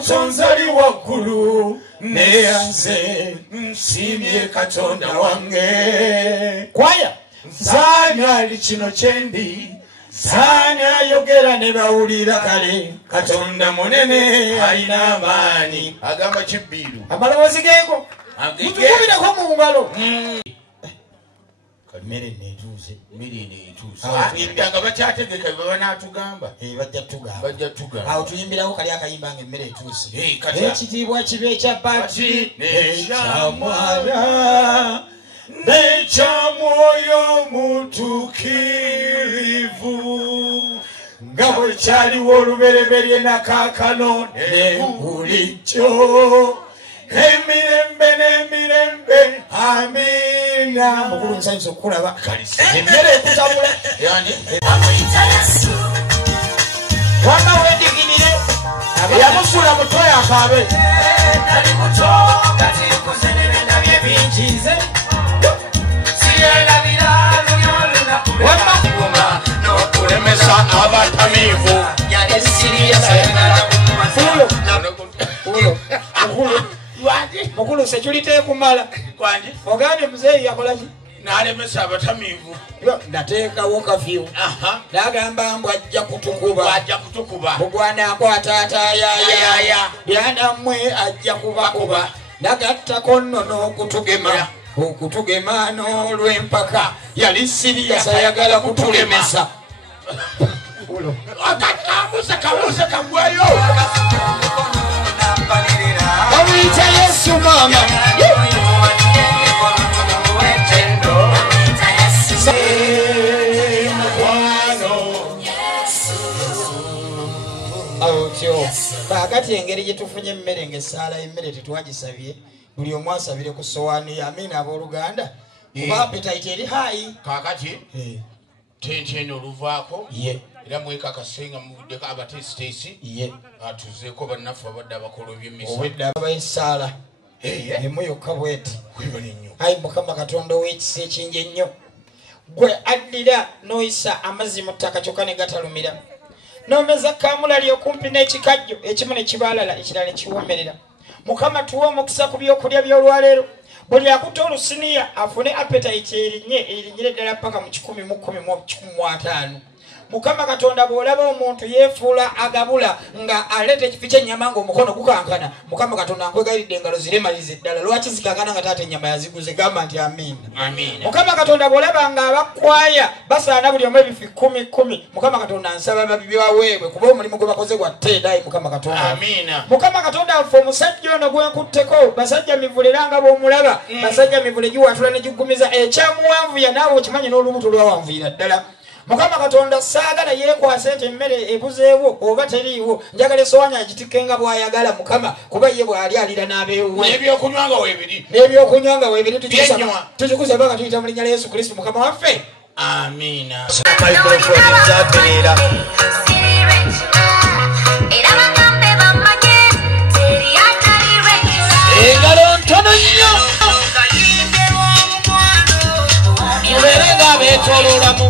Sonzali waggulu neyanze nsimye Katonda wange. Kwaya Zani ali kino kyendi Zani ayogera ne bawulira kale Katonda munene alina amaanyi. Agamba kibbiru amaloboozi geego mukubirako mu ngalo. Mmere netuuse nga bakyategeka bwe banaatugamba bajja tugamba awo tuyimbirawo kali akayimba nga emmere etuuse. Ekitiibwa kibe ekya Pati n'ekyamwana n'ekyamwoyo mutuukirivu nga bwe kyaliwo olubereberye na kaakano ne bulijjo emirembe n'emirembe. Amina. Mukulu nsanyusa okulaba emmere ekutambula wama wendiginire eyamusuula mutoya akaabe nali muto kati nkuze nebendabye bingize siyelabira lulyolunaku wamakuma n'okulemesa abatamiivu yali siriyasa yagala kumumasa. Mukulu security kumala kwanje ogande mzee yakolaki nalemesa abatamivu nateekawo kafyu nagamba mbu ajja kutukuba mugwana akwata yaya byanammwe ajja kubakuba nagattako nno n'okutugema n'olw'empaka yali siriyasa yagala kutulemesa. Kamusa kagwayo Amita Yesu mama. Bakati engeri gye tufunye emmere ng'essaala emmere tetwagisabye buli omu asabire ku sowaani ya Amina abooluganda kuba appetite eri haayi. Kaakati tentene oluvaako era mwekakasenga muvuddeko abateesiteesi atuzeeko bannaffe abadde abakola eby'emmisa abayessaala emu yokka bweti. Ayi Mukama Katonda ow'ekisa ekingi ennyo gwe addira n'oyisa amazzi mu ttaka kyokka ne gatalumira n'omeza kaamulali okumpi n'ekikajjo ekimu ne kibaalala ekirala ne kiwoomerera. Mukama tuwe omukisa ku byokulya by'olwaleero buli akutta olusiniya afune appetite erinyire ddala paka mu 10,015. Mukama Katonda bw'olaba omuntu yeefuula agabula nga aleeta ekifi ky'ennyama ng'omukono gukankana, Mukama Katonda nkwegayiridde engalo ziremalize ddala. Lwaki zikankana nga taata ennyama yaziguze? Gamba nti amiina. Mukama Katonda bw'olaba nga abakwaya basaana buli omu ebifi 10,000, Mukama Katonda nsaba babibaweebwe kuba omulimu gwe bakoze gwa tteedayi. Mukama Katonda Mukama Katonda nfe omusajja ono gwe nkutteko basajja mivule era nga bw'omulaba basajja mivule giwatula ne giggumiza ekyamuwanvuya naawe okimanyi n'olubuto lwawanvuyira ddala. Mukama Katonda saagala yeekwasa ente emmere ebuzeewo oba teriiwo njagala esowaani agitikenga bw'ayagala Mukama kuba ye bw'ali alira n'abeewe. N'ebyokunywa nga weebiri tukikusaba nga tuyita mu linnya lya Yesu Kristo Mukama waffe. Amiina. Engalo ntono nnyo mubeere nga beetooloolamu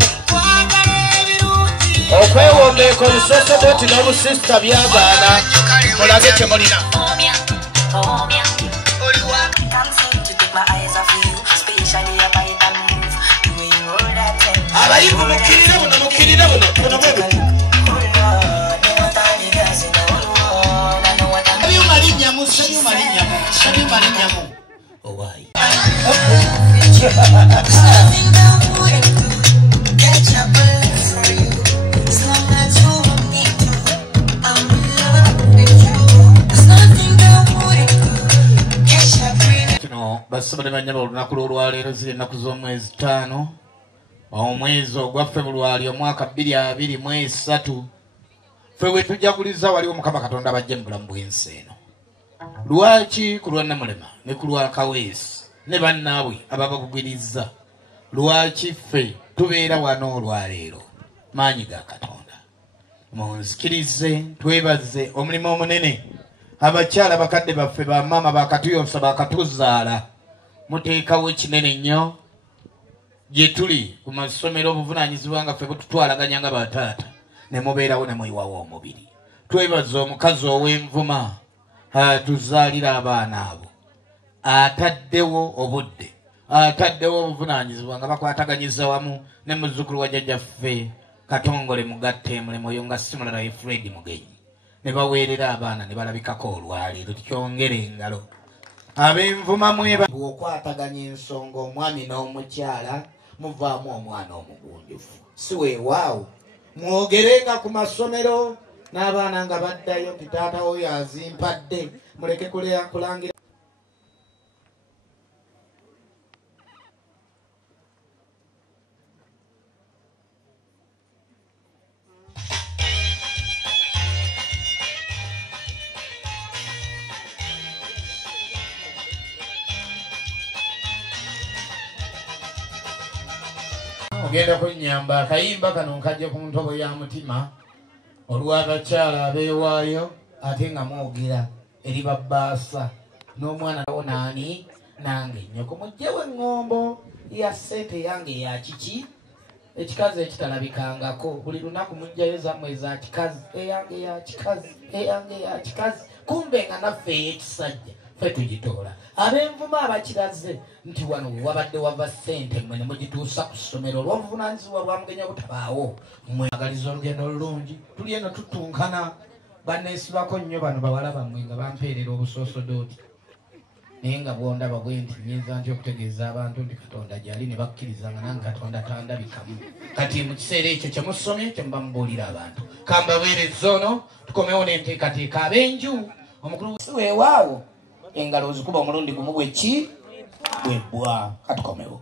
okwewombeeka obusosoboti n'obusisita byagaana mulage kye mulina. Abayivu mukkirire buno malinyamu owaayi basomole banyaba olunaku lw'olwaleero ziri ennaku z'omwezi 5 omwezi ogwa February omwaka 2023 ffe we tujaguliza waliwo Mukama Katonda bajje mu bulamu bw'ensi eno. Lwaki ku lwa Namulema ne ku lwa Kaweesi ne bannaabwe ababagugiriza lwaki ffe tubeera wano olwaleero? Maanyi ga Katonda. Munzikirize twebaze omulimu omunene abakyala bakadde baffe bamaama bakatuyonsa bakatuzaala muteekawo ekinene nnyo gye tuli ku masomero obuvunaanyizibwa nga ffe bututwalaganya nga bataata ne mubeerawo ne mwewawo omubiri. Twebaze omukazi ow'envuma tuzaalira abaana abo ataddewo obudde ataddewo obuvunaanyizibwa nga bakwataganyiza wamu ne muzzukulu wa jjajjaffe Katongole Mugatte mulimo oyo nga simulala ye Fred Mugenyi ne baweerera abaana ne balabikako olwaleero tukyongere engalo ab'envuma bw'okwataganya ensonga omwami n'omukyala muvaamu omwana omugunjufu si weewaawo mwogerenga ku masomero n'abaana nga baddayo nti taata oyo azimpadde muleke kulangira ogenda kunnyamba akayimba kano nkajja ku ntobo ya mutima olw'abakyala abeewaayo ate nga mwogera eri babbaasa n'omwana naani nange nnyoko mugjewo eŋŋombo ya ssente yange ya kiki ekikazi ekitalabikangako buli lunaku mujjayo zammwe za kikazi eyange ya kikazi eyange ya kikazi kumbe nga naffe ey'ekisajja ffe tugitoola ab'envuma abakiraze nti wano wabadde wava ssente mmwe ne mugituusa ku ssomero olw'obuvunaanyizibwa bwamugenya butabaawo mwagaliza olugendo olulungi tuli eno tutunkana banneesibako nnyo bano bawala bammwe nga bampeerera obusoosodooti naye nga bwondaba bwe nti nyinza nti okutegeeza abantu nti Katonda gyali ne bakkiriza nga nange Katonda tandabikamu kati mu kiseera ekyo kye musomye kye muba mubuulira abantu kambaweereza ono tukomewo n'enteekateeka ab'enju omukulu si weewaawo engalo zikuba omulundi gumu bweki bwebbwa katukomewo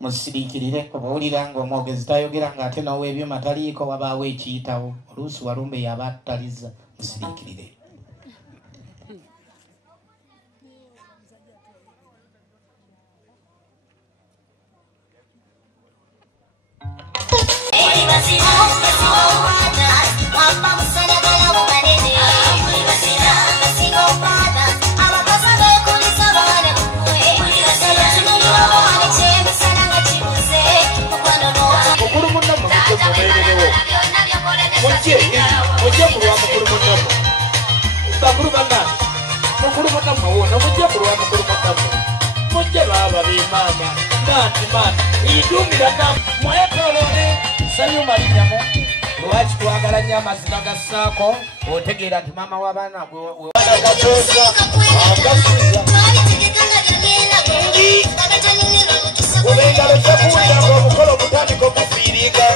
musiriikirire obawulira nga omwogezi tayogera nga ate n'oweebyuma taliiko wabaawo ekiyitawo oluusi walumbe yaba atutaliza musiriikirire lwaki twagala nnyo amazima gassaako otegeera nti maama w'abaana gwewanagatuusa agasiza obengalo kyakuwulira ng'omukolo gutandika okufiiriga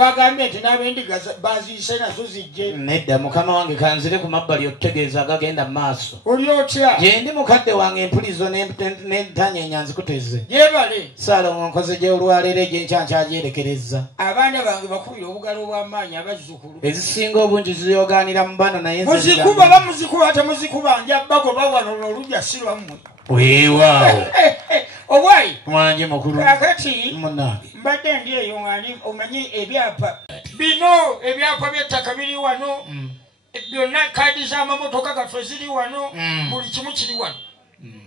bagambye nti n'abendiga baziyise nazo zijje nedda mukama wange kanzire ku mabbali okutegeeza agagenda mu maaso oli otya gye ndi mukadde wange empulizo n'entanyenya nzikuteze yeebale Salomo nkoze gye olwaleero egyenkyankyagyerekereza abaana bange bakubira obugalo obw'amaanyi abazzukulu ezisinga obungi ziyogaanira mu bano naye muzikuba bamuzikuba ate muzikuba nja bagoba wano n'olujja sirwammwe weewaawo obwayi mwange mukulu kakati munange mbadde ndi eyo ng'ani omanyi ebyapa bino ebyapa by'ettaka biri wano byonna kaadi z'amamotoka gaffe ziri wano buli kimu kiri wano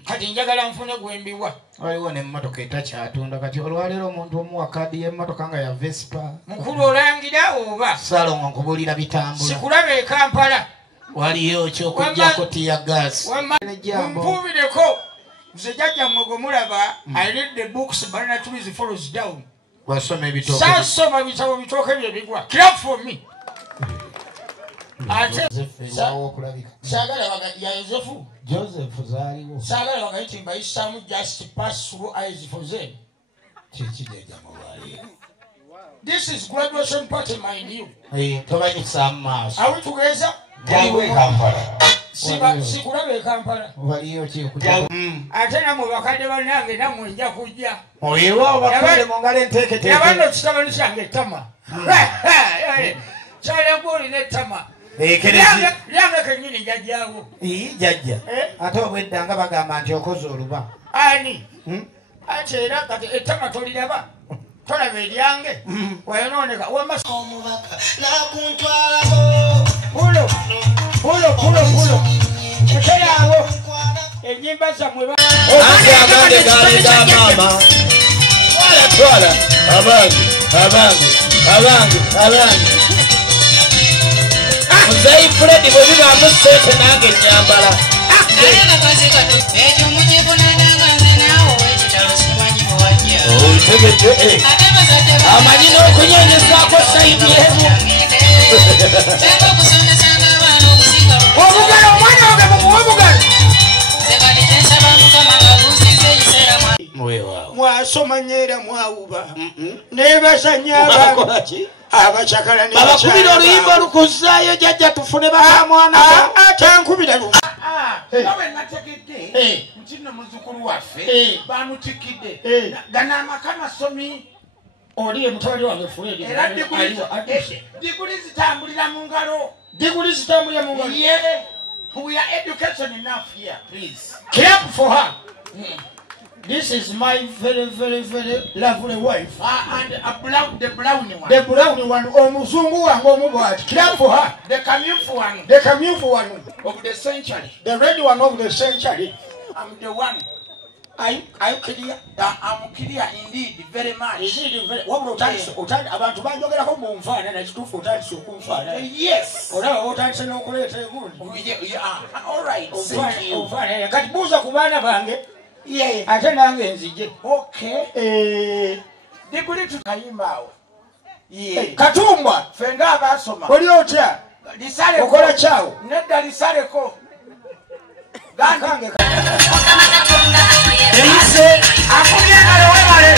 kati njagala nfune gwembiwa waliwo n'emmotoka etakyatunda kati olwaleero omuntu omuwa kaadi y'emmotoka nga ya Vespa mukulu olangira oba Salomo nkubuulira bitambula sikulaba e Kampala waliyo kyokujjako tiya gaasi mpuubireko nze jjajja mmwe mulaba I read the books banana trees follows down wasoma ebitooke saasoma bitabo bitooke bye bigwa clap for me ate saagala waga ya Yosefu Joseph zaaliwo saagala waga yitimba yisaamu just pass through eyes for them kikidega mubali This is graduation party, mind you. Tomanyi sammaso. Are we together? Jaiwe Kampala. Sikulabe Kampala. Waliyo ki okuja. Atena mu bakadde banange namwe nja kujja. Oyewa bakadde mongale nteekete. Yabano kitabani kyange tama. Kyale goli ne tama. Lyanga kenyini jajjawo. Jajja. Ate obwedda nga bagamba nti okoze oluba. Ani? Ate era kati ettama toliraba. Tolaba eryange. Wayonooneka wamasa omubaka nakuntwalako. Pulo. Muteyawo. Ennyimba zammwe ba. Agande galeta mama. Twala. Abangu. Muzei Fred bwe bibaamu ssente nange ennyambala. Amanyi n'okunyenyezaako sayidi emu. Omugalo omwana wange mumuwe omugalo. Mwasoma nnyo era mwawuba. Neebazanya abantu. Abachakala ne abakubira oluyimba lukuzaayo jjajja tufune bakamwana. Atankubira lu. Nawe nategedde nti nno muzzukulu waffe baamutikidde gana amaka masomi oli emutwali wange Fred era diguli zitambulira mu ngalo. Yeah. We are education enough here, please. Clap for her. This is my very, very, very lovely wife. And the brown one. The brown one. Omuzungu wange omubwati. Clap for her. The Kamyufu one. The Kamyufu one. Of the century. The red one of the century. I'm the one. Are you clear? I'm clear indeed, very much. Indeed, very. What will utandise abantu banjogerako mu nfaana na kituufu utandise okunfaana. Yes. Olaba otandise n'okuleeta egundi. All right. Thank you. Kati buuza ku baana bange. Yeah. Ate nange nzije. Okay. Diguli tutayimba awo. Yeah. Katumbwa. Fenga abasoma. Oli otya? Lisaleko. Okola kyawo. Nedda lisaleko. Gange. Elise. Akubye ngalo webale.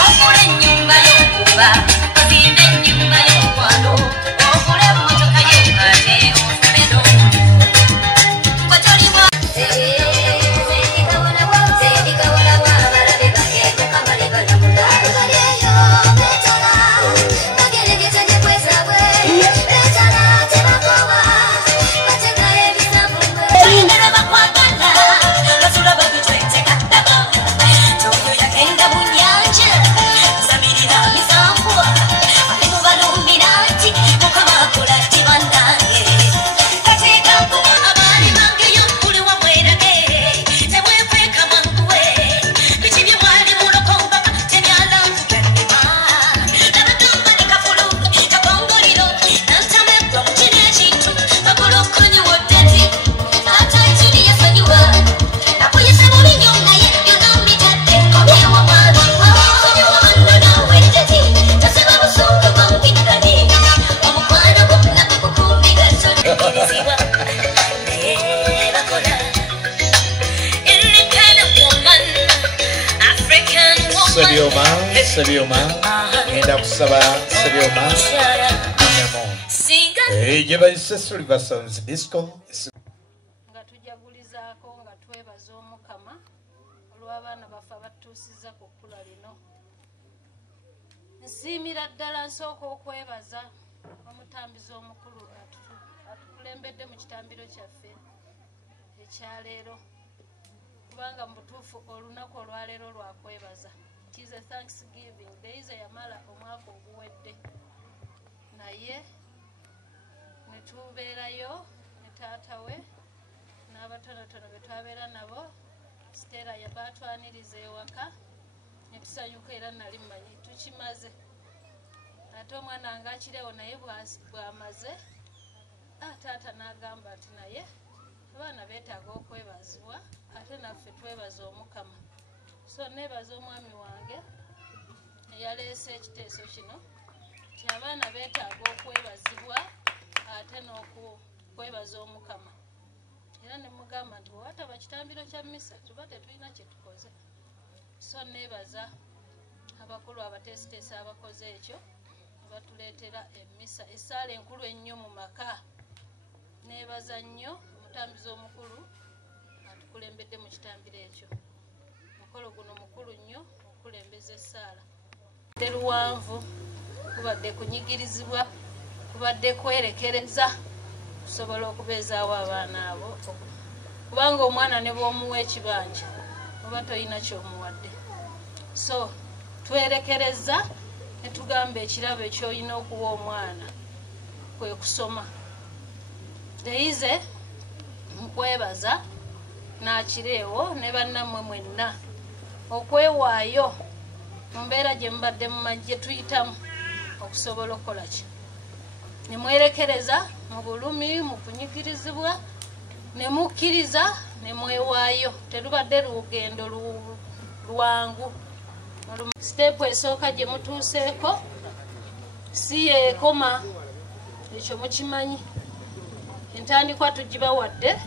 Okule ennyumba y'okuba, ozimbe ennyumba y'omukwano, okule emmotoka y'obukate, ofune n'omuliro. Gwe tolibwa. Sebioma, enda kusaba Sebioma, nyamo. Jeba isesu libasanzi disco. Nga tujagulizaako nga twebaza Omukama olw'abaana baffe abatuusiza ku kkula lino. Nsiimira ddala nsooka okwebaza omutambizi omukulu atukulembedde mu kitambiro kyaffe ekyaleero kubanga mu butuufu olunaku olwaleero lwakwebaza. It is a Thanksgiving. There is a Ayambala omwaka oguwedde. Naye ne tubeerayo ne taata we n'abatonotono be twabeera nabo Stella yabaatwaniriza ewaka ne tusanyuka era nali mmanyi tukimaze. Ate omwana nga akirewo naye bw'amaze taata n'agamba ati naye abaana beetaaga okwebazibwa ate naffe twebaza Omukama. So nebaza omwami wange eyaleese ekiteeso kino nti abaana beetaaga okwebazibwa ate n'okwebaza Omukama. Era ne mugamba nti bwewataba kitambiro kya mmisa tuba tetulina kye tukoze. So nebaza abakulu abateesiteesi abakoze ekyo batuleetera emmisa essaala enkulu ennyo mu maka. Neebaza nnyo omutambuzi omukulu atukulembedde mu kitambiro ekyo. Omukolo guno mukulu nnyo okulembeza essaala. Luwanvu kubadde kunyigirizibwa, kubadde kwerekereza kusobola okubeezaawo abaana abo, kubanga omwana ne bw'omuwa ekibanja oba tolina ky'omuwadde. So twerekereza ne tugamba ekirabo ekyolina okuwa omwana kwe kusoma. Deyize nkwebaza n'akireewo ne bannammwe mwenna okwewaayo mu mbeera gye mubadde mu magye tuyitamu okusobola okukola ki. Ne mwerekereza mu bulumi, mu kunyigirizibwa, ne mukkiriza ne mwewaayo. Terubadde lugendo lwangu. Siteepu esooka gye mutuuseeko si yeekoma, ekyo mukimanyi. Entandikwa tugibawadde,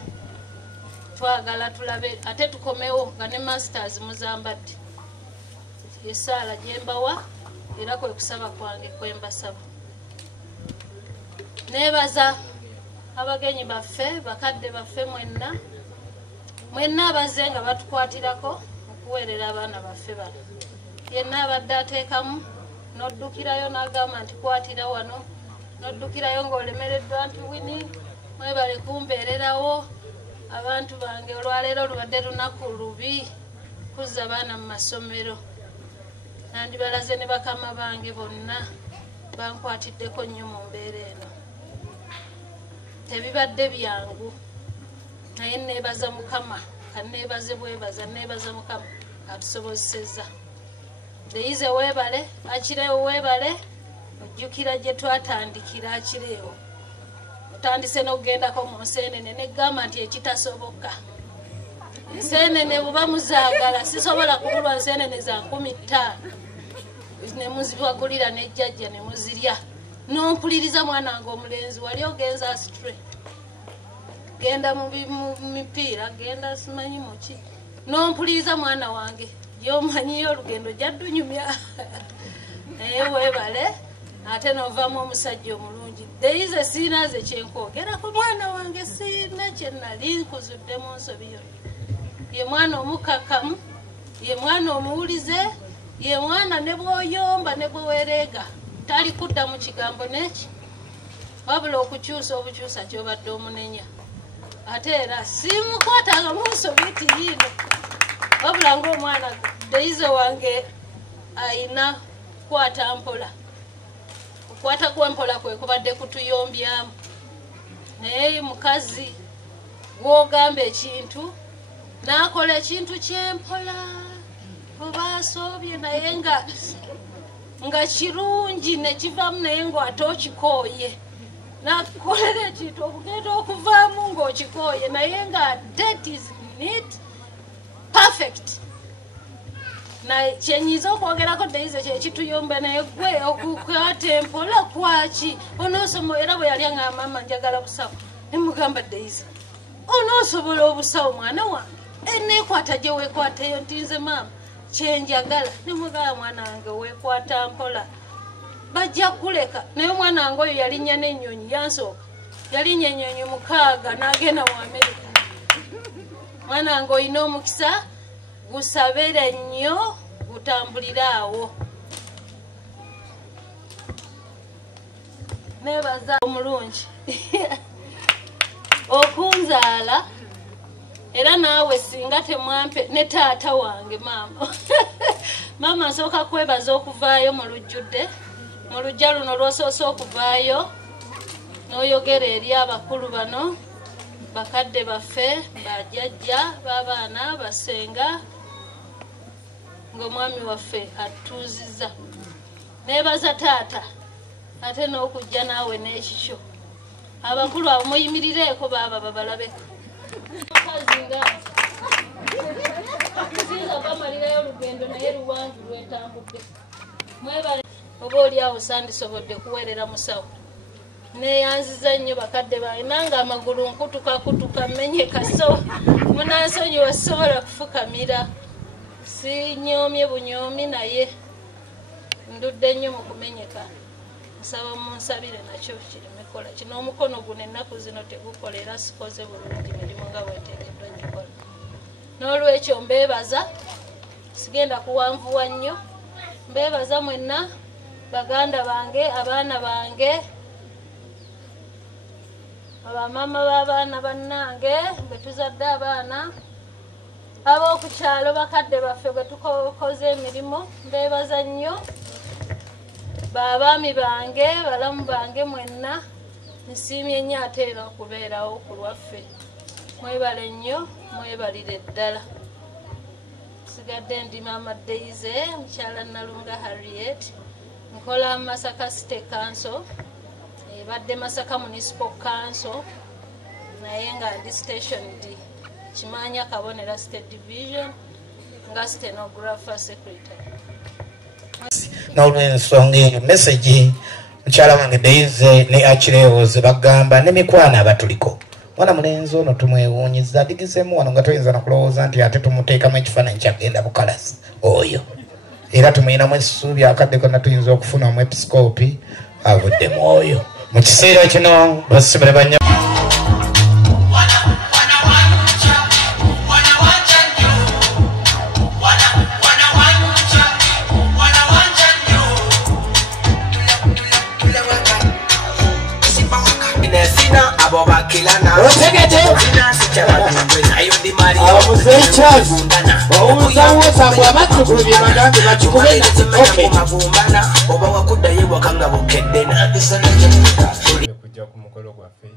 twagala tulabe ate tukomewo nga ne masters muzambadde. Essaala gye mbawa era kwe kusaba kwange kwe mbasaba. Neebaza abagenyi baffe, bakadde baffe mwenna abazze nga batukwatirako okuweerera abaana baffe bano. Yenna abadde ateekamu n'oddukirayo n'agamba nti kwatira wano, n'oddukirayo ng'olemereddwa nti wini mwebale kumbeererawo. Abantu bange olwaleero lubadde lunaku lubi kuzza baana mu masomero. Nandibalaze ne bakama bange bonna bankwatiddeko nnyo mu mbeera eno. Tebibadde byangu naye neebaza Mukama, kanneebaze bwebaza, neebaza Mukama atusobozesezza. Deyize weebale, Akireewo weebale, ojjukira gye twatandikira Akireewo. Otandise n'okugendako mu nseenene neggamba nti ekitasoboka. Enseenene bw'oba muzaagala sisobola kubulwa enseenene za 15. Ne muzibagulira n'ejjajja ne muzirya. N'ompuliriza mwana wange omulenzi, wali ogenza astray. Genda mu mipiira, genda simanyi muki. N'ompuliriza mwana wange, gy'omanyiyo olugendo jaddunyumya. Naye weebale, ate n'ovaamu omusajja omulungi. Deyize siina ze kyenkwogera ku mwana wange, siina kye nali nkuzudde mu nsobi yonna. Ye mwana omukakamu, ye mwana omuwulize, ye mwana ne bw'oyomba ne bwe weereega tali kudda mu kigambo n'eki, wabula okukyusa obukyusa ky'obadde omunenya. Ate era simukwatanga mu nsobi nti yiino, wabula ng'omwana Deyize wange ayina kukwata mpola. Okukwata kw'empola kwe kubadde kutuyombyamu. Naye mukazi gw'ogamba ekintu n'akola ekintu ky'empola, oba asoobye naye nga kirungi ne kivaamu naye ng'ate okikooye. N'akolera ekintu okugenda okuvaamu ng'okikooye naye nga that is neat, perfect. Kyenyiza okwogerako Deyize kyekituyomba naye gwe okukwata empola kwaki? Onoosoma era bwe yali aŋŋamba maama njagala busawo. Ne mugamba Deyize, onoosobola obusawo mwana wange? Neekwata gye weekwateyo nti nze maama kyenjagala. Ne mugamba mwana wange weekwata mpola. Bajja kuleka. Naye omwana wange oyo yalinnya n'ennyonyi yansooka. Yalinnya ennyonyi 6 n'agenda mu Amerika. Mwana wange olina omukisa, gusabere nnyo, gutambulire awo. Neebaza omulungi okunzaala, era naawe singa temwampe ne taata wange maama. Maama nsooka kwebaza okuvaayo mu lujjudde, mu lujja luno lw'osoose okuvaayo n'oyogera eri abakulu bano, bakadde baffe, bajjajja, b'abaana, basenga, ng'omwami waffe atuuzizza. Neebaza taata, ate n'okujja naawe n'ekikyo. Abakulu abo muyimirireeko baaba babalabeko. Mukazi nga singa bamalirayo olugendo naye luwanvu lwetambudde. Mwebale oba oli awo sandisobodde kuweerera musawo. Neeyanziza nnyo bakadde bange, nange amagulu nkutukakutuka mmenyeka, so munansonyiwa sisobola kufukamira. Sinyoomye bunyoomi naye ndudde nnyo mu kumenyeka. nsaba munsabire nakyo kireme kola kino omukono guno ennaku zino tegukola era sikoze bulungi mirimu nga bweteekeddwa gikola n'olwekyo mbeebaza sigenda kuwanvuwa nnyo mbeebaza mwenna baganda bange abaana bange abamama b'abaana bannange bwe tuzadde abaana ab'okukyalo bakadde baffe bwe tukoze emirimu mbeebaza nnyo baabaami bange balamu bange mwenna nsiimye nnyo ate era okubeerawo ku lwaffe mwebale nnyo mwebalire ddala sigadde ndi Mama Daisy mukyala Nalunga Harriet nkola Masaka State Council ebadde Masaka Municipal Council naye nga ndi station D Kimanya Kabonera State Division nga stenographer secretary. N'olw'ensonga eyo message mukyala wange Daisy ne Achirewoze bagamba n'emikwana abatuliko mwana mulenzi ono tumwewuunyiza adigizemu wano nga toyinza nakulowooza nti ate tumuteekamu ekifaananyi kyagenda bukalasi oyo era tumuyinamu essuubi akadde konna tuyinza okufuna omwepisikoopi avudde mu oyo mu kiseera kino basibire banya kujja ku mukolo gwaffe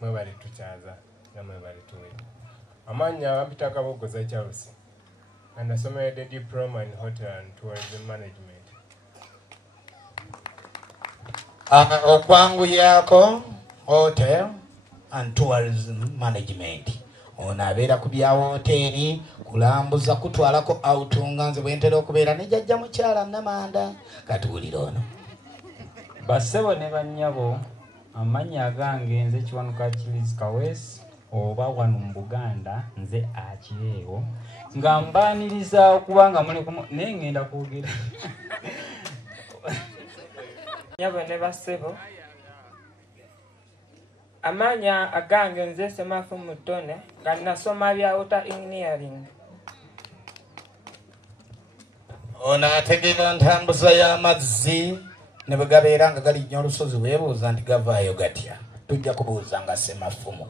mwebale tukyaza nga mwebale tuwe amanya ampita Kabogoza Charles and nasomeredde diploma in hotel and tourism management. Okwangu yako hotel and tourism management ono abeera ku bya hoteri kulambuza kutwalako outunga nze bwentera okubeera ne jjajja mukyala Namanda katuwulira ono basebo ne bannyabo amanya agange nze Kiwanuka Chilizi Kawesi oba wano mu Buganda nze Achirewo nga mbaaniriza okubanga muli naye ngenda kwogera nyabo ne basebo amanya agange nze Semafu Mutone nga nasoma bya water engineering. ono ategeera ntambuza y'amazzi ne bwe gabeera nga galijnya olusozi weebuuza nti gavaayo gatya tujja kubuuza nga Semafumu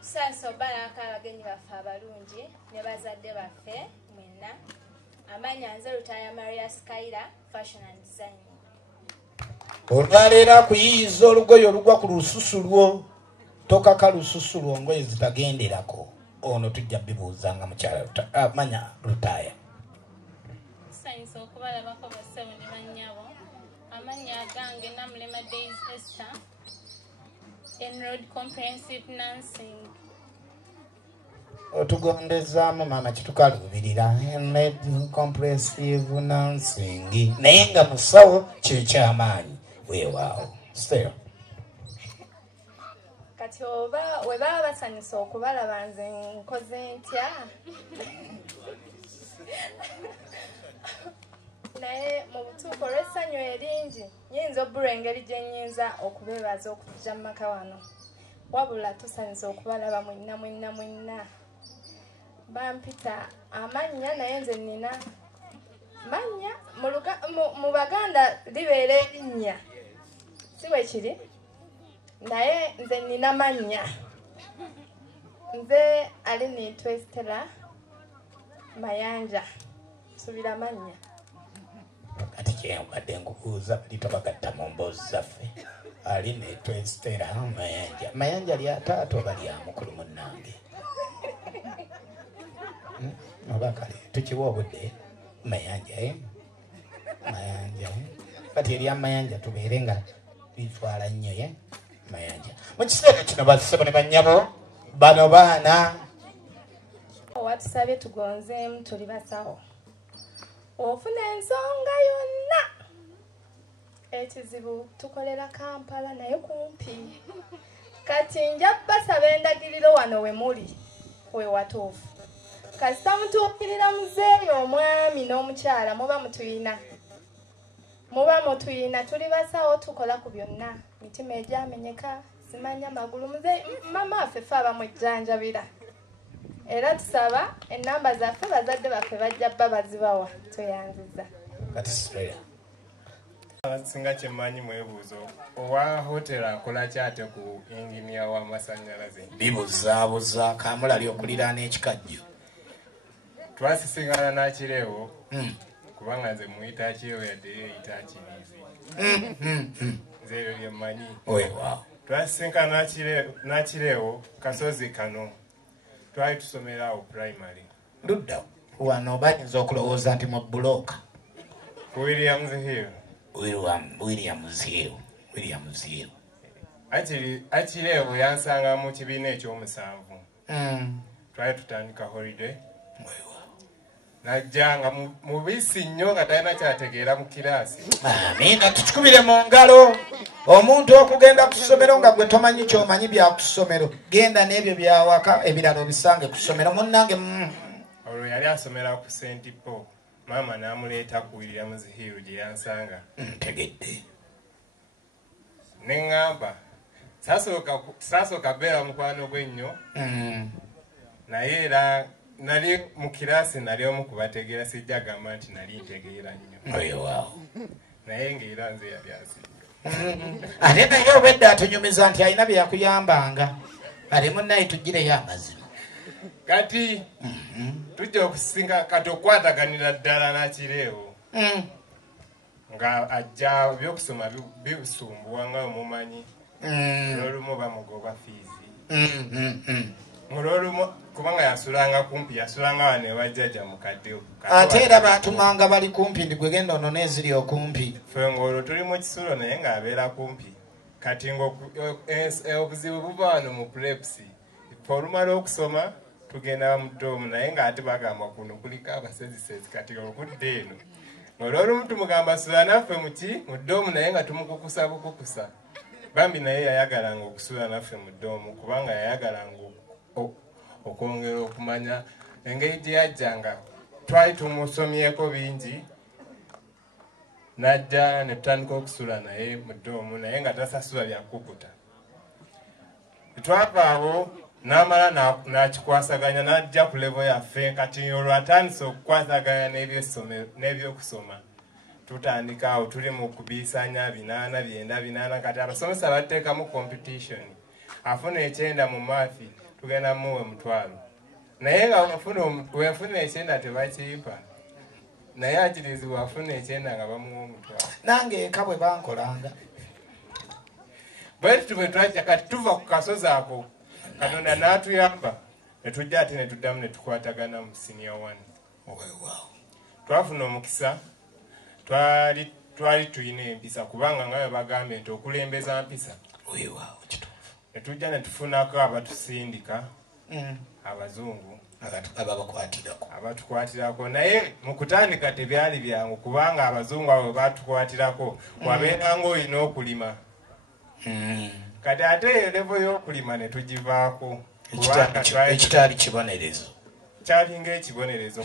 Sanso baraka abagenyi baffe abalungi ne bazadde baffe mwenna amanya nze Lutaya Maria Skyla fashion and design. olwaleero akuyiyiza olugoye olugwa ku lususu lwo tokaka lususu lwo ngoye zitagenderako ono tujja bibuuza nga mukyala amanya Lutaya. Sanso okubalabako basebo ne bannyabo amanya agange Namulema Days Esther Enroad Comprehensive Nursing. Otugondezaamu maama kitukalubirira Enroad Comprehensive Nursing naye nga musawo kyekyamaanyi weewaawo still kati oba we baba basanyusa okubalaba nze nkoze ntya naye mu butuufu olw'essanyu eringi nyinza obbulwa engeri gye nnyinza okubeebaza okujja mu maka wano wabula tusanyusa okubalaba mwenna bampita amannya naye nze nnina mannya mu Baganda libeera erinnya si bwe kiri naye nze nnina mannya nze ali niitwa Estela Mayanja subira mannya kati kyembadde nkubuuza bali tobagatta mu mboozi zaffe ali niitwa Estela Mayanja lya taata oba lya mukulu munnange oba kale tukiwa obudde Mayanja kati erya Mayanja tubeere nga bitwala nnyo Mayanja mu kiseera kino basebo ne bannyabo bano baana watusabye tugonzeemu tuli basawo ofuna ensonga yonna ekizibu tukolera Kampala naye kumpi kati nja basaba endagiriro wano we muli we watuufu kasita mutuukirira muzeeyo omwami n'omukyala muba mutuyina muba mutuyina tuli basawo tukola ku byonna mitima egyamenyeka simanya magulu muze mama affe fe abamujjanjabira era tusaba enamba zaffe bazadde baffe bajja bba bazibawa tweyanziza kati Australia singa kyemmanyi mwebuuzo owa hotera akola kyate ku engineer wa masanyalaze bibuzaabuza kamulali okuliraana ekikajjo twasisiŋŋana n'akireewo kubanga nze muyita kireewo yadde yeeyita kiriizi nze ebyo byemmanyi twasisiŋŋana n'akireewo kasozi kano twali tusomera awo primary ludda wano bayinza okulowooza nti mu bulooka ku Williams Hill Williams Hill akireewo yansanga mu kibiina ekyomusanvu twali tutandika holiday najja nga mubisi nnyo nga talina kyategeera mu kiraasi amiina tukikubire mu ngalo omuntu okugenda ku ssomero nga gwe tomanyi kyomanyi bya ku ssomero genda n'ebyo byawaka ebirala obisange ku ssomero munnange olwo yali asomera ku St. Paul maama n'amuleeta ku Williams Hill gye yansanga ntegedde neŋŋamba saasooka beera mukwano gw'ennyo naye era nali mu kiraasi nali omu kubategeera sijja gamba nti nali ntegeera nnyo naye ng'era nze yali asinga ate naye obwedde atunyumiza nti alina bye yakuyambanga ali munnaye tugireyo amazima kati tujja okusinga kati okwataganira ddala n'akireewo nga ajja byokusoma bisumbuwa nga omumanyi olwolumu bamugoba fiizi olwolumu kubanga yasulanga kumpi yasulanga wano ewajjajja mukaddewo ate era batumanga bali kumpi ndi gwe genda ono n'eziri okumpi ffe ng'olwo tuli mu kisulo naye ng'abeera kumpi kati obuzibu buba wano mu preps fe olumala okusoma tugenda mu ddoomu naye ng'ate bagamba kuno kuliko abasezisezi kati okudde eno olwolumu tumugamba sula naffe mu ddoomu naye nga tumukukusa bukukusa bambi naye yayagalanga okusula naffe mu ddoomu kubanga yayagalanga okwongera okumanya engeri gye yajjanga twali tumusomyeko bingi najja ne tutandika okusula naye mu ddoomu naye nga tasasula byakukuta twava awo n'amala n'akikwasaganya n'ajja ku levo yaffe kati olwo atandise okukwasaganya n'ebyokusoma tutandika awo tuli mu kubiisanya 800 kati abasomesa bateekamu competition afuna 9 mu maafi tugenda muwe 1,000 naye nga wenfuna 9 tebakimpa naye agirizibwa afuna 9 nga bamuwa 1,000 nange eka bwe bankolanga bwe tutubwe twajja kati tuva ku kasozi ako Katonda n'atuyamba ne tujja ate ne tuddamu ne tukwatagana mu senior 1 twafuna omukisa twali tuyina empisa kubanga nga bwe bagambye nti okulembeza mpisa ne tujja ne tufunako abatusindika abazungu abatukwatirako naye mu kutandika tebyali byangu kubanga abazungu abo batukwatirako wabeeranga olina okulima kati ate levo y'okulima ne tugivaako ekitaali kibonerezo kyalinga ekibonerezo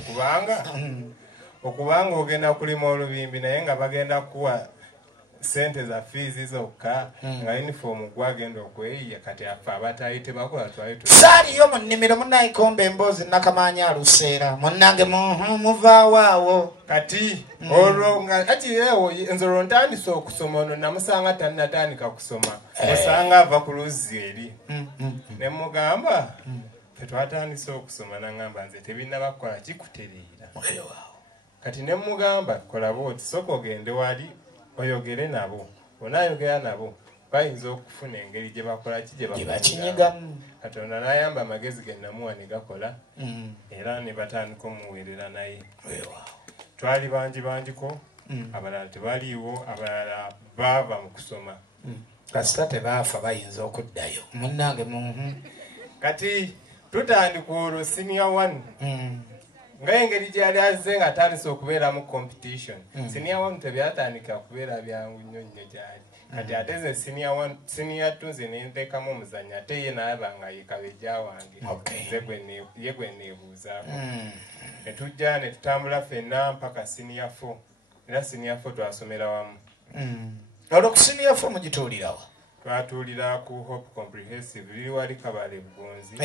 okubanga ogenda kulima olubimbi naye nga bagenda kuwa sente za fiizi zokka nga uniform gwagenda okweyiya kati afe abatayi tebakola saaliyo mu nnimiro munnayikomba emboozi nakamaanya aluseera munnange muvaawo kati olwo nga kakireewo nze olwo ntandise okusoma ono namusanga tannatandika kusoma osanga ava ku luzzi eri ne mugamba fe twatandise okusoma naŋŋamba nze tebinaba kukola kikutereera kati ne mugamba kola booti soka ogende wali oyogere nabo onaayogera nabo bayinza okufuna engeri gye bakola ki gye bakinyigamu Katonda n'ayamba amagezi ge namuwa ne gakola era ne batandika omuweerera naye twali bangiko abalala tebaliiwo abalala baava mu kusoma kasita tebaafa bayinza okuddayo munnange kati tutandika olwo senior 1 nga engeri gyali azze nga atandise okubeera mu competition senior 1 tebyatandika kubeera byangu nnyo nnyo gyali kati ate ze senior 2 nze nenteekamu omuzannyo ate ye naaba nga yekabejja wange ye gwe neebuuzaako ne tujja ne tutambula ffenna mpaka senior 4 era senior 4 twasomera wamu. Olwo ku senior 4 mugituulirawa? Twatuulira ku Hope Comprehensive liri wali Kabale Bugonzi.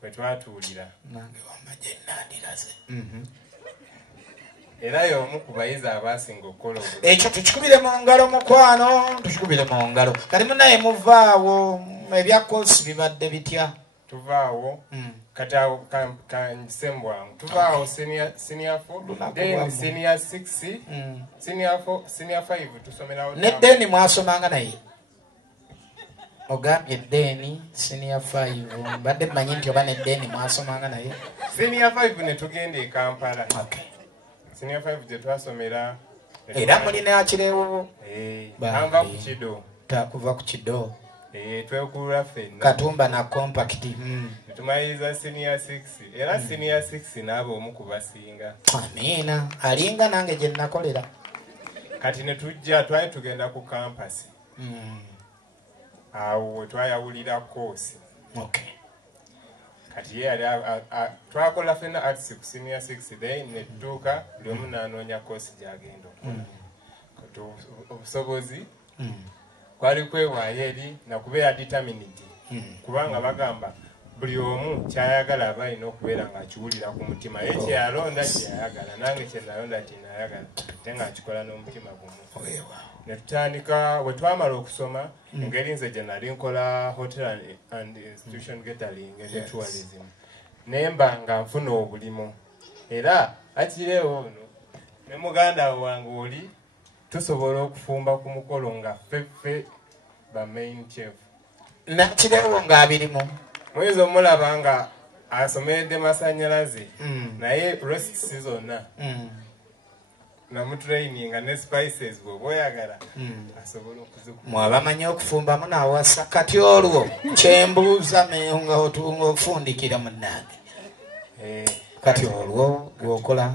Bwe twatuulira. Nange wamagye nandiraze. Era y'omu ku bayizi abaasinga okukola obulungi. Ekyo tukikubire mu ngalo mukwano, tukikubire mu ngalo. Kati munaye muvaawo ebya koosi bibadde bitya? Tuvaawo kati awo kangisembwangu. Tuvaawo senior 4, then senior 6, senior 4, senior 5 tusomerawo. Ne Deni mwasomanga naye? Ogambye Deni senior 5 mbadde mmanyi nti oba ne Deni mwasomanga naye? Senior 5 ne tugenda e Kampala. Senior 5 gye twasomera. Era mulina akireewo? Anva ku Kido. Takuva ku Kido. Twekulula ffenna. Katumba na compact. Tumaliriza senior 6. Era senior 6 n'abo omu ku basinga. Amiina. Alinga nange gye nakolera. Kati ne tujja twali tugenda ku campus. Awo twayawulira koosi. Kati ye yali twakola ffenna arts ku senior 6 then ne tutuuka buli omu n'anoonya koosi gy'agenda okukola. Kati obusobozi kwali kwewaayo eri na kubeera determined. Kubanga bagamba buli omu kyayagala aba alina okubeera ng'akiwulira ku mutima. Ye kyeyalonda kyeyayagala, nange kye nalonda kye nayagala, ate ng'akikola n'omutima gumu. Ne tutandika bwe twamala okusoma engeri nze gye nali nkola hotel and institution catering and tourism. Nemba nga nfuna obulimu. Era akireewo ono ne muganda wange oli tusobola okufumba ku mukolo nga ffeffe ba main chef. Nakireewo ng'abirimu. Muyinza omulaba nga asomeredde masannyalaze naye roasts zonna namutraininga ne spices bw'oba oyagala asobola okuzikuba. Mwabamanyi okufumbamu n'awasa. Kati olwo kyembuuza nga ofundikira munnange. Kati olwo gwokola?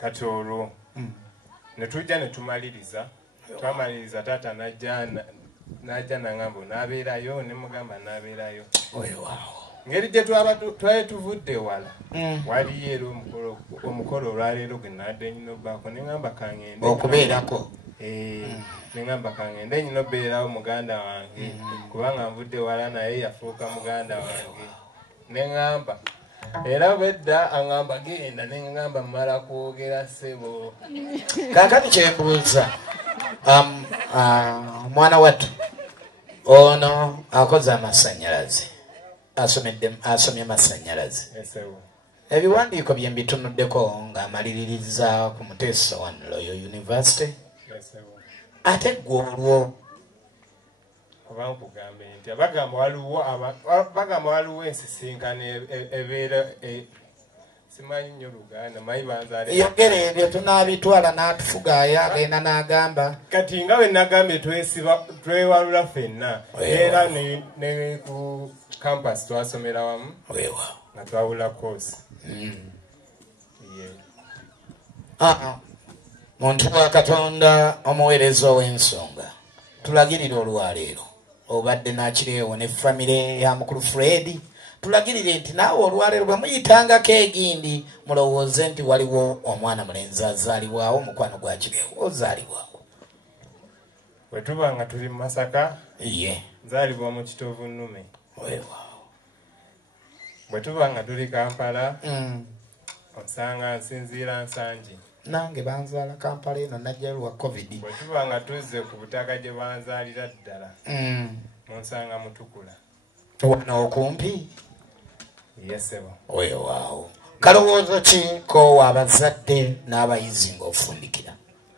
Kati olwo ne tujja ne tumaliriza. Twamaliriza taata n'ajja n'angamba n'abeerayo, ne mugamba n'abeerayo. Ngeri gye twali tuvudde wala waliyo era omukolo olwaleero gwe nadde nyina obbaako ne ngamba kangende okubeerako. Ne ngamba kangende nyina obeerawo muganda wange kubanga nvudde wala naye yafuuka muganda wange. Ne ngamba era bwedda angamba genda, ne ngamba mmala kwogera ssebo. Kaakati kyembuuza mwana wattu ono akoze amasannyalaze, asomye masannyalaze. Ebiwandiiko bye mbitunuddeko ng'amaliririza ku Muteesa wa Royal University. Ate gwe olwo abankugambe nti bagamba waliwo ensisinkano ebeera simanyi nnyo Luganda mayi banzaale. Yogera ebyo tunaabitwala n'atufugaayo agenda n'agamba. Kati nga bwe nagambye twewalula ffenna era ne ku campus twasomera wamu nga twawula koosi. Muntu wa Katonda omuweereza ow'ensonga, tulagirire olwaleero obadde n'akireewo ne famire ya mukulu Fred, tulagirire nti naawe olwaleero bwe muyitangako egindi mulowooze nti waliwo omwana mulenzi azaalibwawo, mukwano gwa kireewo ozaalibwawo. Bwe tuba nga tuli mu Masaka nzaalibwa mu Kitovu Nnume. Bwe tuba nga tuli Kampala osanga nsinziira Nsangi. Nange banzaala Kampala eno najja lwa COVID. Bwe tuba nga tuzze ku butaka gye banzaalira ddala munsanga Mutukula. Wano okumpi? Yesebo. Weewaawo. Kalowoozo ki koowa abazadde n'abayizi ng'ofundikira?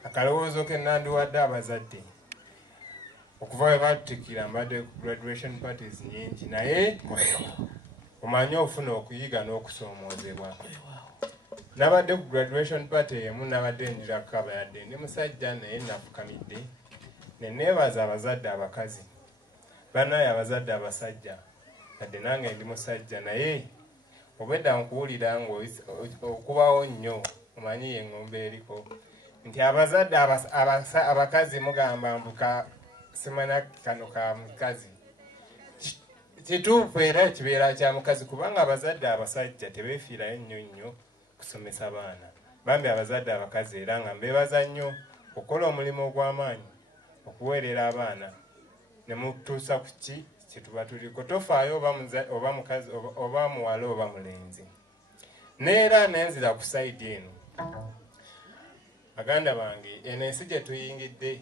Akalowoozo ke nandiwadde abazadde okuva we batutikira mbadde graduation parties nyingi naye omanyi ofuna okuyiga n'okusoomoozebwa. Nabadde ku graduation party emu nabadde njira kukaba yadde ndi musajja naye nafukamidde ne neebaza abazadde abakazi bannaye abazadde abasajja kadde nange ndi musajja naye obwedda nkuwulira okubawo nnyo omanyi ye ngombe eriko nti abazadde abakazi mugamba mbuka simanya kano ka mukazi kituufu era kibeera kya mukazi kubanga abazadde abasajja tebeefiirayo nnyo kusomesa baana bambi abazadde abakazi era nga mbeebaza nnyo okukola omulimu ogw'amaanyi okuweerera abaana ne mutuusa ku ki kyetuba tuliko tofaayo oba mukazi oba muwala oba mulenzi. Neera nenzira ku sayidi eno baganda bange eno ensi gye tuyingidde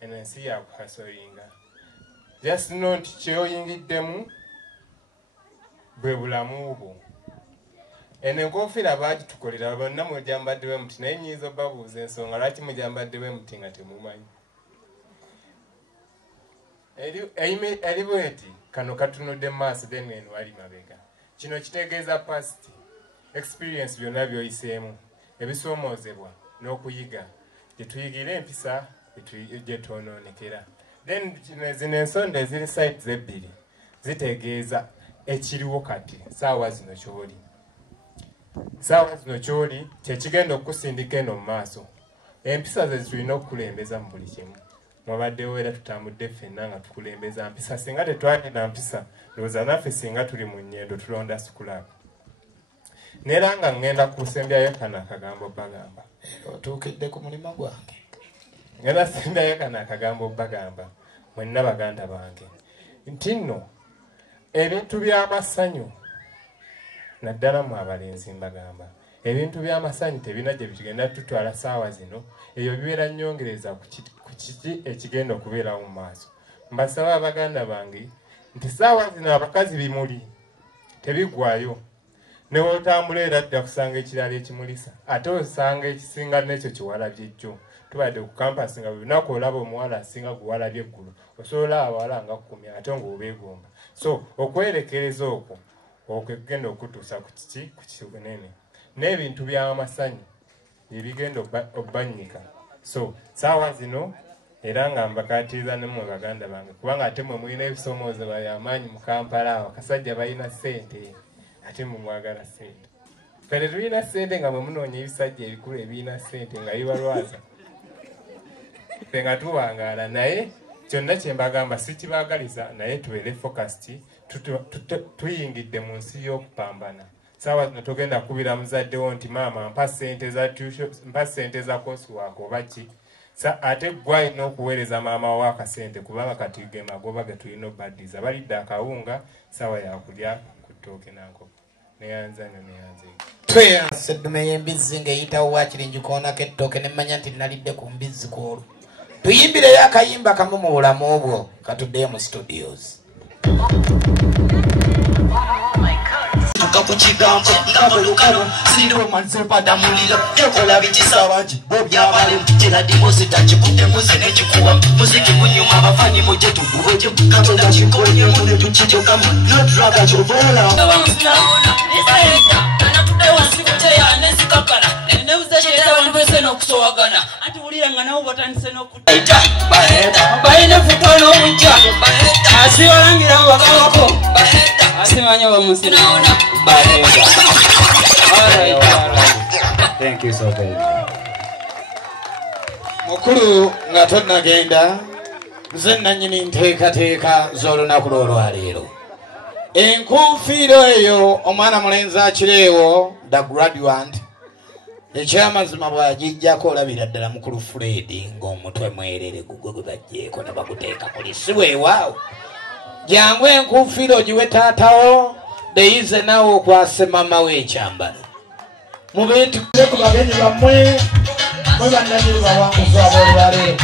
eno ensi yakuhasoyinga just not kyoyingiddemu bwe bulamu bwo. Eno enkofiira baagitukolera bonna mujambadde we muti naye nyiiza obabuuza ensonga lwaki mujambadde we muti nga temumanyi. Eri bweti kano katunudde mu maaso then eno wali mabega. Kino kitegeeza past experience byonna byoyiseemu ebisoomoozebwa n'okuyiga gye tuyigira empisa gye twonoonekera. Then zino ensonda eziri sites ebbiri zitegeeza ekiriwo kati saawa zino kyoli. Saawa zino kyoli kyekigenda okukusindika eno mu maaso. Empisa ze tulina okukulembeza mu buli kimu. Mwabaddewo era tutambudde ffenna nga tukulembeza mpisa. Singa tetwalina mpisa ndowooza naffe singa tuli mu nnyendo tulonda sukulabu. Neera nga ngenda kusembyayo kano akagambo bagamba. Otuukedde ku mulimu gwange. Ngenda sembyayo kano akagambo bagamba mwenna baganda bange nti nno ebintu by'amasanyu naddala mu abalenzi mbagamba ebintu by'amasanyu tebina gye bitugenda tutwala saawa zino eyo bibeera nnyongereza ku kiki ekigenda okubeerawo mu maaso. Mbasaba abaganda bange nti saawa zino abakazi bimuli tebiggwayo. Ne wotambula era dda kusanga ekirala ekimulisa ate osanga ekisinga n'ekyo kiwalabye jjo. Tubadde ku kampasi nga lunaku olaba omuwala asinga guwalabye eggulu osobola abawala nga 10 ate ng'obeegomba. So okwerekereza okwo okugenda okutuusa ku kiki ku kinene n'ebintu by'amasanyu ebigenda obbannyika. So saawa zino era nga mbakaatiriza ne mmwe baganda bange kubanga ate mmwe mulina ebisoomoozo by'amaanyi mu Kampala awo akasajja balina ssente ate mmwe mwagala ssente. Fere tulina ssente nga mwe munoonya ebisajja ebikulu ebirina ssente nga bibalwaza ffe nga tuwangaala. Naye kyonna kye mbagamba si kibaagaliza naye tubeere focused tuyingidde mu nsi y'okupambana. Saawa zino togenda kubira muzaddewo nti maama mpa ssente za tuition mpa ssente za coursework oba ki. Ate gwe alina okuweereza maama wa akasente kubanga kati ge magoba ge tulina obbaddiza. Balidde akawunga saawa yakulya ku ttooke nankoko neyanzanyo neyanze tweyanse eddume y'embizzi ng'eyitawo wakiringi koonako ettooke ne mmanya nti nalidde ku mbizzi kwolwo. Tuyimbireyo akayimba kamu mu bulamu obwo katuddeyo mu studios. Kapuchigambo, ngabulukano, sindiro mansepada mulilo, ekola bichisawaji, bobyabale, tela dimozi tachikude muze nechikuwa, muziki munyuma bafani mojetu, uweje katonda chikonye mune tuchito kama, not raga chovola. Kawangunaona, isaita, anatudewa sikute ya nesi kakana, neneuze sheta wanwese no kusowagana, ati ulira ngana ubotanise no kutaita, baheta, bahine futono uja, baheta, asiwa langira wakawako, baheta, asimanya wa musina. Thank you so very much. Mukulu nga tonnagenda nze nannyini nteekateeka z'olunaku lw'olwaleero. Enkuufiiro eyo omwana mulenzi akireewo the graduate ekyamazima bw'agijjako olabira ddala mukulu Fred ng'omutwe mwerere gugwe gwe baggyeko ne baguteeka kuli si weewaawo. Jangu enkuufiiro giwe taatawo deyize nawe okwase mama w'ekyambalo. Mubeetukire ku bagenyi bammwe mwe bannanyini bawanguzi ab'olwaleero.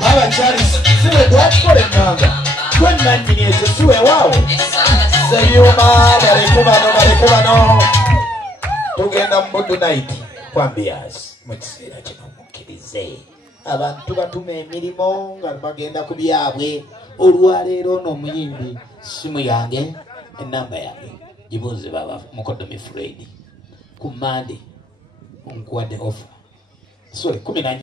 Baba Charles siwe twakikola ennanga gwe nannyini ekyo si weewaawo. Sebyuma baleke bano tugenda mu Bodu night kwambias mu kiseera kino mukkirize abantu batuma emirimu nga bagenda ku byabwe. Olwaleero n'omuyimbi simu yange enamba yange gibuuze baba mukodomi Fred ku Monday onkuwadde offer. Sorry 14